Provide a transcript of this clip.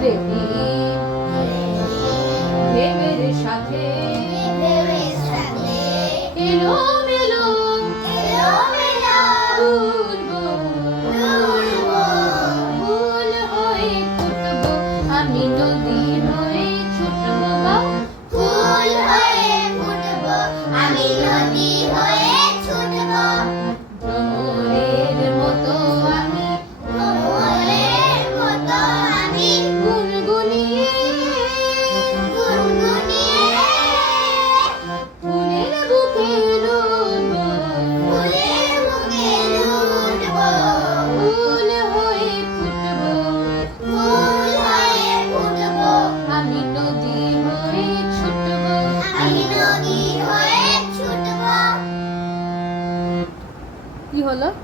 দেবী দেবের সাথে এলো মেলো ভুল হয়ে ছুটব আমি নদী হয়ে ছুটব ফুল হয়ে ফুটব আমি নদী হয়ে কি হলো?